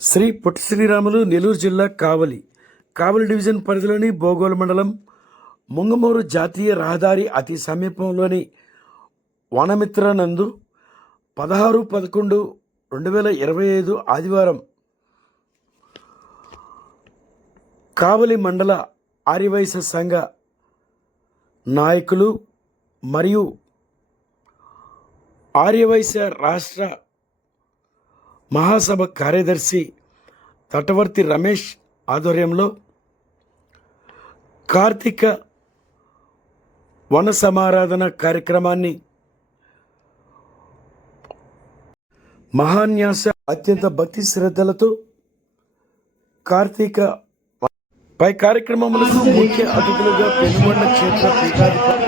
శ్రీ పొట్టి శ్రీరాములు నెల్లూరు జిల్లా కావలి డివిజన్ పరిధిలోని బోగోలు మండలం ముంగమూరు జాతీయ రహదారి అతి సమీపంలోని వనమిత్ర నందు 16/11/2025 ఆదివారం కావలి మండల ఆర్యవైశ్య సంఘ నాయకులు మరియు ఆర్యవైశ్య రాష్ట్ర మహాసభ కార్యదర్శి తటవర్తి రమేష్ ఆధ్వర్యంలో కార్తీక వన సమారాధన కార్యక్రమాన్ని మహాన్యాస అత్యంత భక్తి శ్రద్ధలతో కార్తీక పై కార్యక్రమములకు ముఖ్య అతిథులుగా పెనుగొండ క్షేత్ర పీఠాధిపతి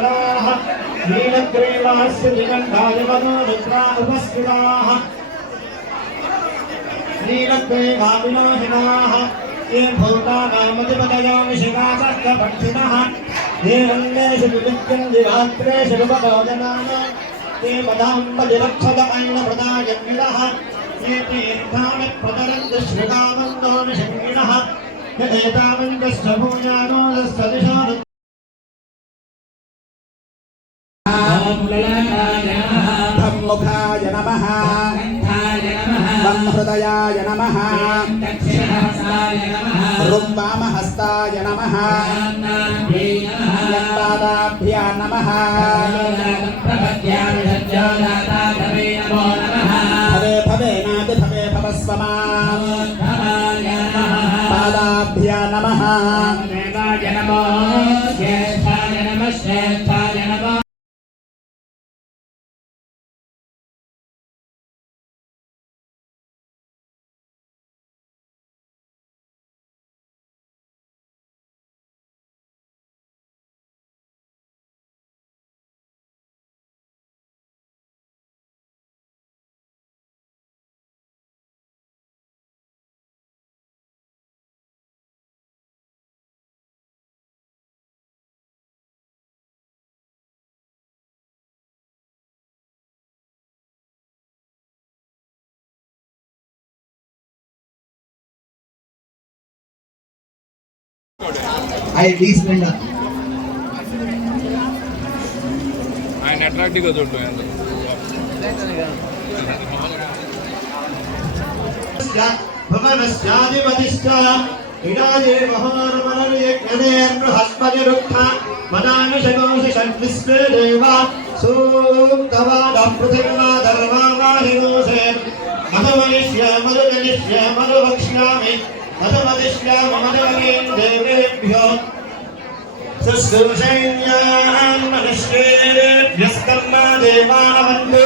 ये भूतानामधिपतयो शिवासर्गभक्षिणः ये वन्देषु विविध्यं दिवात्रेषु रूपभोजनानां ये पदाम्बलिरक्षद अन्नप्रदायन्विदः ये तीर्थानि प्रतरन्ति श्रुतामन्दो निषङ्गिणः य एतावन्तस्य भूयानोदस्य दिशो ब्रह्मुखाय नमः ब्रह्महृदयाय नमः रुक्मामहस्ताय नमः यत्पादाभ्यां नमः भवे भवेनादि भवे भवस्वमां पादाभ्यां नमः ज्येष्ठाय नमः श्रेष्ठाय नमः ఆయన అట్రాక్టివ్గా చూడు सुसुषैन्यान् मनुष्येभ्यस्तम्मा देवावन्तु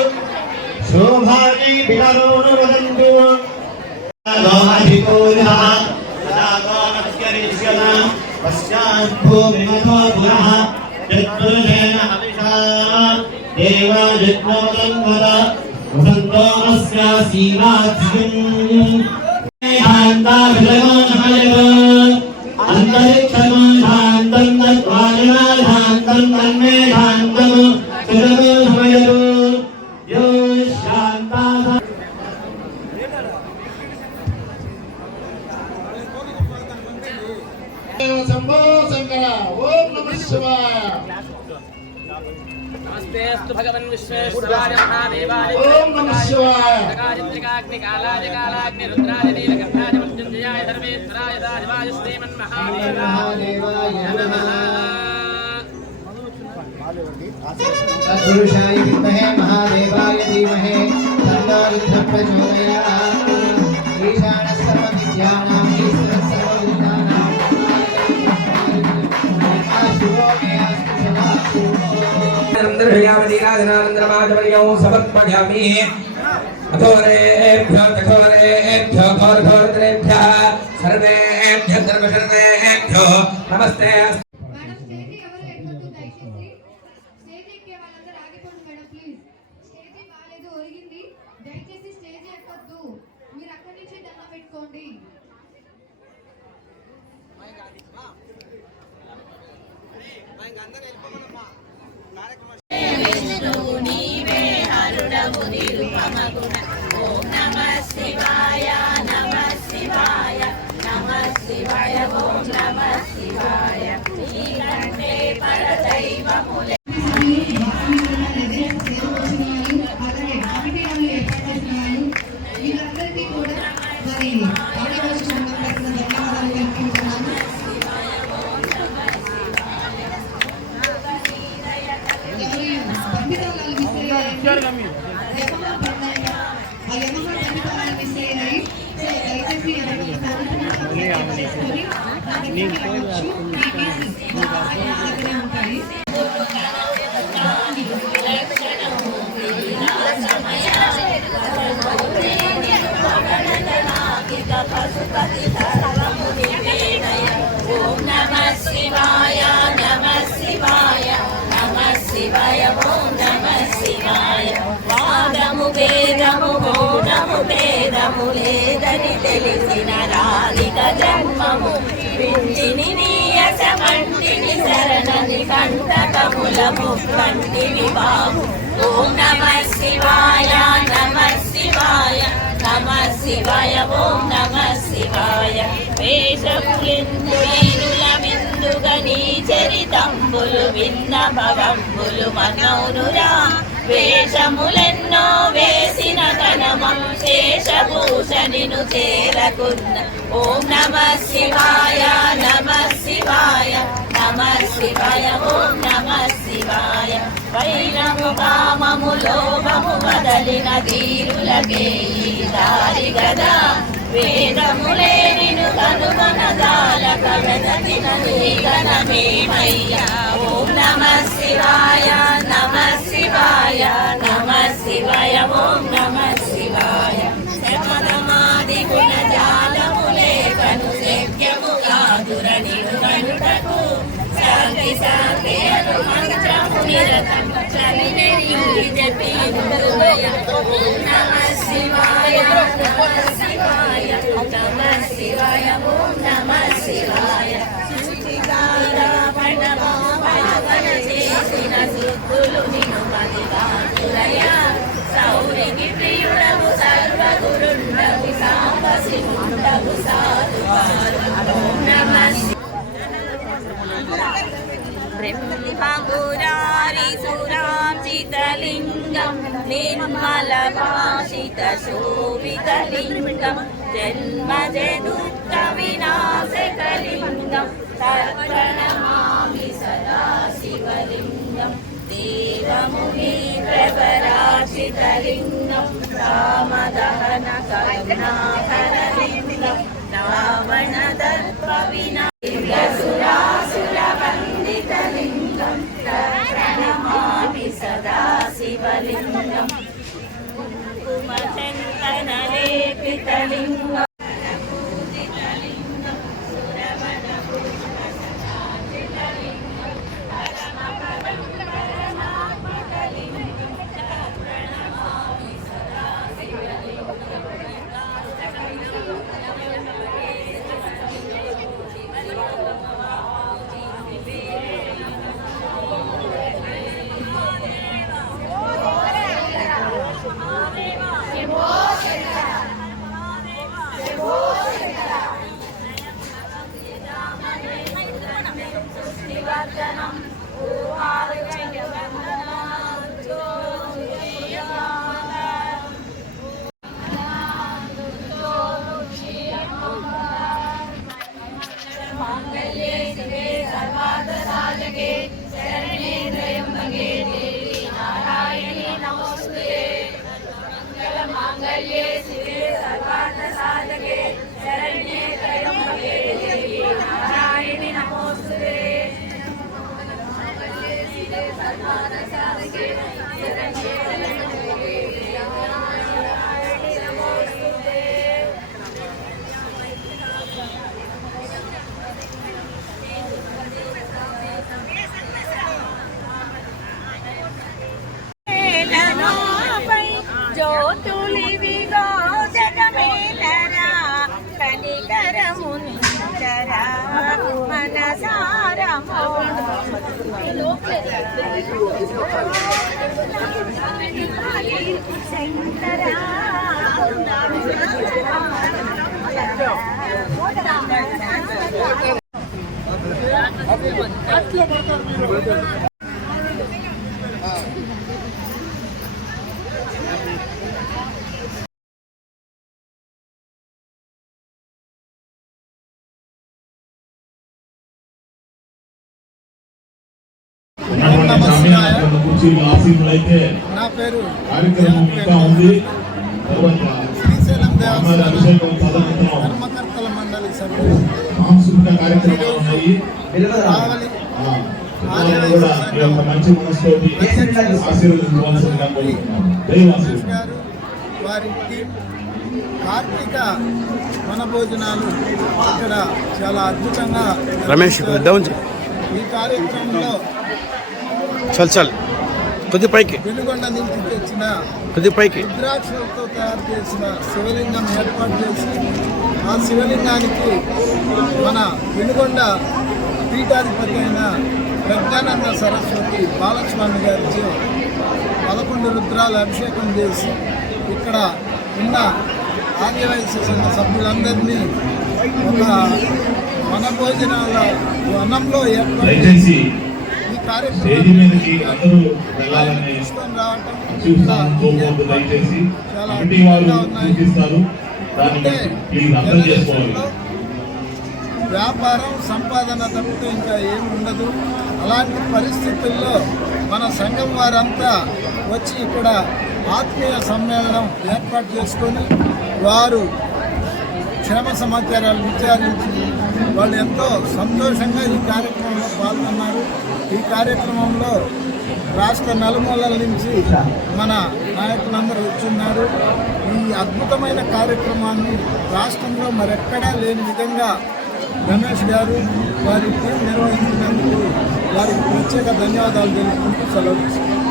शोभागी बिलरोनु वदन्तु अधिकोरिणः तदागोनत्यरिष्यता पश्चात् भूमिमतो पुनः यत्पुरुषेण हविषा देवा यज्ञोदन्वद वसन्तो अस्यासीवाज्यम् अंतरिक्षमाधान्तं तत्वानिमाधान्तं तन्मेधान्तं सुरमोहमयतु यो शान्ताः शम्भो शङ्कर ओम नमः शिवाय नमस्तेस्तु भगवन् विश्वेश्वराय महादेवाय ओम नमः शिवाय कालाग्निकालाय कालाग्नि रुद्राय नीलकण्ठाय मृत्युञ्जयाय सर्वेश्वराय दाशिवाय श्रीमन्महादेवाय नमः तत्पुरुषाय विद्महे महादेवाय धीमहि तन्नो रुद्रः प्रचोदयात् ईशानः सर्वविद्यानां ईश्वरः सर्वभूतानां शिवो मे अस्तु सदा नंदर्भयामदीनादनानंदरमाजवर्यौ समर्पयामि अथोरेभ्यो तथोरेभ्यो घोरघोरतरेभ्यः सर्वेभ्यः सर्वशर्वेभ्यो नमस्ते। ఓం నమః శివాయ నమః అందరికీ కూడా మరి పాల్గొనవలసిన ధన్యవాదాలు తెలుపుకుంటున్నాను. ఎవరి బండితాళాలు విసిరేయండి. యమహా బండితాళాలు విసిరేయాలి. సో దయచేసి ఎవరైనా తీసుకొని నా దగ్గరే ఉంటాయి. ఓం నమః శివాయ నమః శివాయ నమః శివాయ ఓం నమః శివాయ వాదము వేదము మౌనము భేదము లేదని తెలిసిన రాధిక జన్మము పిండిని నీయసమంటిని శరణని కంటకముల ముక్కంటిని బాబు ఓం నమః శివాయ నమః శివాయ నమః శివాయ ఓం నమః శివాయ వేషములెందుల విందుగా నీ చరితంబులు విన్న భవంబులు మనౌనురా వేషములెన్నో వేసిన గణమం శేషభూషణిను చేరకున్న ఓం నమః శివాయ నమః శివాయ నమః శివాయ ఓం నమః శివాయ వైరము కామము లోభము వదలిన ధీరులకే ఈ దారి గదా వేదములే నిను కనుగొనదాలక వెదకిన నీ గణమేమయ్యా ఓం నమః శివాయ నమః శివాయ నమః శివాయ ఓం నమః శివాయ శమనమాది గుణ జాలములే కను శక్యము కాదురని కనుటకు శాంతి శాంతి అను మంత్రము నిరతం చలినెయ్యి జపి ఓం నమః శివాయ నమః శివాయ నమః శివాయ ఓం నమః శివాయ పావన చేసిన సిద్ధులు నిను మదిగాతురయ సౌరికి ప్రియుడవు సర్వగురుండవు సాంబ శివుండవు సాధువారు ఓం నమః బ్రహ్మపురారి సురార్చితలింగం నిర్మల భాషిత శోభితలింగం జన్మజదుఃఖ వినాశకలింగం తర్పణమామి సదా శివలింగం దేవముని ప్రవరార్చితలింగం రామదహన కరుణాకరలింగం రావణ దర్ప వినాశురాసుర వందితలింగం ప్రణమామి సదా శివలింగం కుంకుమచందనలేపితలింగం జ్యోతులివిగా జగమేలరా కనికరముని మనసారమో శంకరా ఉన్నటువంటి సమయాన్ని కుర్చీలు ఆసీనులు అయితే నా పేరు కార్యక్రమం ఇంకా ఉంది. తర్వాత శ్రీశైలం అమ్మాయిల అభిషేకం తదనంతరం ధర్మకర్తల మండలి సభ్యులు సాంస్కృతిక కార్యక్రమాలు ఉన్నాయి. కావలి పిల్లలను కూడా ఈ యొక్క మంచి మనసుతోటి ఆశీర్వదించవలసిందిగా కోరుతున్నాం. దైవాశీర్వాదం. గారు వారి టీం కార్తీక వనభోజనాలు ఇక్కడ చాలా అద్భుతంగా రమేష్ డౌన్ చేయి. ఈ కార్యక్రమంలో చల్ చల్ కొద్ది పైకి, వెలుగొండ నుంచి తెచ్చిన కొద్ది పైకి. రుద్రాక్షలతో తయారు చేసిన శివలింగం ఏర్పాటు చేసి ఆ శివలింగానికి మన వెలుగొండ పీఠాధిపతి అయిన ప్రజ్ఞానంద సరస్వతి బాలస్వామి గారిచే 11 రుద్రాలు అభిషేకం చేసి ఇక్కడ ఉన్న ఆదివాసీ సంఘ సభ్యులందరినీ ఒక వనభోజనాల వనంలో ఏర్పాటు దయచేసి ఈ స్టేజీ మీదకి అందరూ కార్యక్రమం వెళ్ళాలని తీసుకొని రావటం చూస్తాను. కోరుకోవద్దు. దయచేసి కమిటీ వారు సూచిస్తారు. దాన్ని ప్లీజ్ అర్థం చేసుకోవాలి. వ్యాపారం సంపాదన తప్పితే ఇంకా ఏమి ఉండదు. అలాంటి పరిస్థితుల్లో మన సంఘం వారంతా వచ్చి ఇక్కడ ఆత్మీయ సమ్మేళనం ఏర్పాటు చేసుకొని వారు క్షేమ సమాచారాలు విచారించి వాళ్ళు ఎంతో సంతోషంగా ఈ కార్యక్రమంలో పాల్గొన్నారు. ఈ కార్యక్రమంలో రాష్ట్ర నలుమూలల నుంచి మన నాయకులందరూ వచ్చున్నారు. ఈ అద్భుతమైన కార్యక్రమాన్ని రాష్ట్రంలో మరెక్కడా లేని విధంగా రమేష్ గారు వారి టీం నిర్వహించినందుకు వారికి ప్రత్యేక ధన్యవాదాలు తెలుపుకుంటూ సెలవు తీసుకుంటారు.